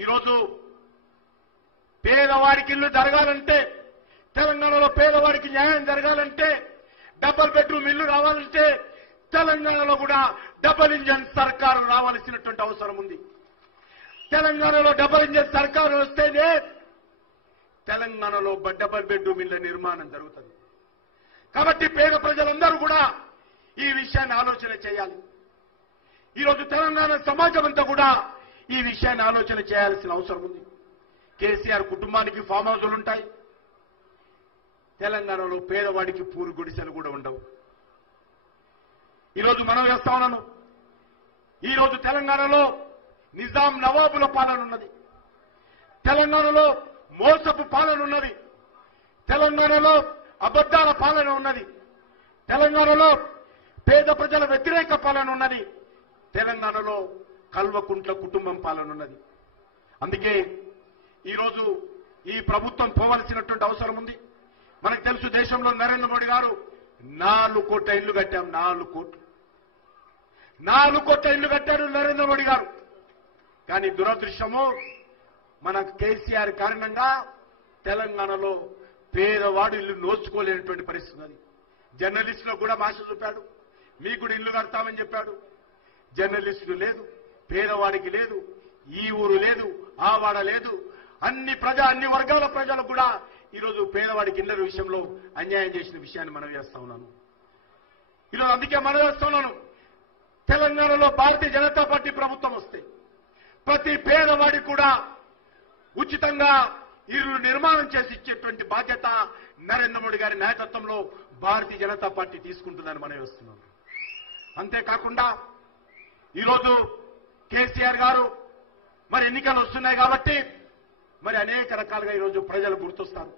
ఈరోజు పేదవాడికి ఇల్లు జరగాలంటే, తెలంగాణలో పేదవాడికి న్యాయం జరగాలంటే, డబుల్ బెడ్రూమ్ ఇల్లు రావాలంటే తెలంగాణలో కూడా డబుల్ ఇంజన్ సర్కారు రావాల్సినటువంటి అవసరం ఉంది. తెలంగాణలో డబుల్ ఇంజన్ సర్కారు వస్తేనే తెలంగాణలో డబుల్ బెడ్రూమ్ ఇళ్ల నిర్మాణం జరుగుతుంది. కాబట్టి పేద ప్రజలందరూ కూడా ఈ విషయాన్ని ఆలోచన చేయాలి. ఈరోజు తెలంగాణ సమాజం అంతా కూడా ఈ విషయాన్ని ఆలోచన చేయాల్సిన అవసరం ఉంది. కేసీఆర్ కుటుంబానికి ఫామ్ హౌజులు ఉంటాయి. తెలంగాణలో పేదవాడికి పూరు గుడిసెలు కూడా ఉండవు. ఈరోజు మనం చేస్తా ఉన్నాను. ఈరోజు తెలంగాణలో నిజాం నవాబుల పాలన ఉన్నది. తెలంగాణలో మోసపు పాలన ఉన్నది. తెలంగాణలో అబద్దాల పాలన ఉన్నది. తెలంగాణలో పేద ప్రజల వ్యతిరేక పాలన ఉన్నది. తెలంగాణలో కల్వకుంట్ల కుటుంబం పాలన ఉన్నది. అందుకే ఈరోజు ఈ ప్రభుత్వం పోవలసినటువంటి అవసరం ఉంది. మనకు తెలుసు, దేశంలో నరేంద్ర మోడీ గారు 4 కోట్ల ఇళ్లు కట్టాం. 4 కోట్ల ఇళ్లు కట్టారు నరేంద్ర మోడీ గారు. కానీ దురదృష్టము, మన కేసీఆర్ కారణంగా తెలంగాణలో పేదవాడు ఇల్లు నోచుకోలేనటువంటి పరిస్థితి ఉంది. జర్నలిస్టులకు కూడా భాష చూపాడు. మీకు కూడా ఇల్లు కడతామని చెప్పాడు. జర్నలిస్టులు లేదు, పేదవాడికి లేదు, ఈ ఊరు లేదు, ఆ వాడ లేదు. అన్ని వర్గాల ప్రజలకు కూడా ఈరోజు పేదవాడికి ఇళ్ల విషయంలో అన్యాయం చేసిన విషయాన్ని మనం చేస్తా ఉన్నాను. ఈరోజు అందుకే మనం చేస్తా ఉన్నాను, తెలంగాణలో భారతీయ జనతా పార్టీ ప్రభుత్వం వస్తే ప్రతి పేదవాడికి కూడా ఉచితంగా ఇల్లు నిర్మాణం చేసి ఇచ్చేటువంటి బాధ్యత నరేంద్ర మోడీ గారి నాయకత్వంలో భారతీయ జనతా పార్టీ తీసుకుంటుందని మనం వేస్తున్నాం. అంతేకాకుండా ఈరోజు కేసీఆర్ గారు మరి ఎన్నికలు వస్తున్నాయి కాబట్టి మరి అనేక రకాలుగా ఈరోజు ప్రజలు గుర్తొస్తారు.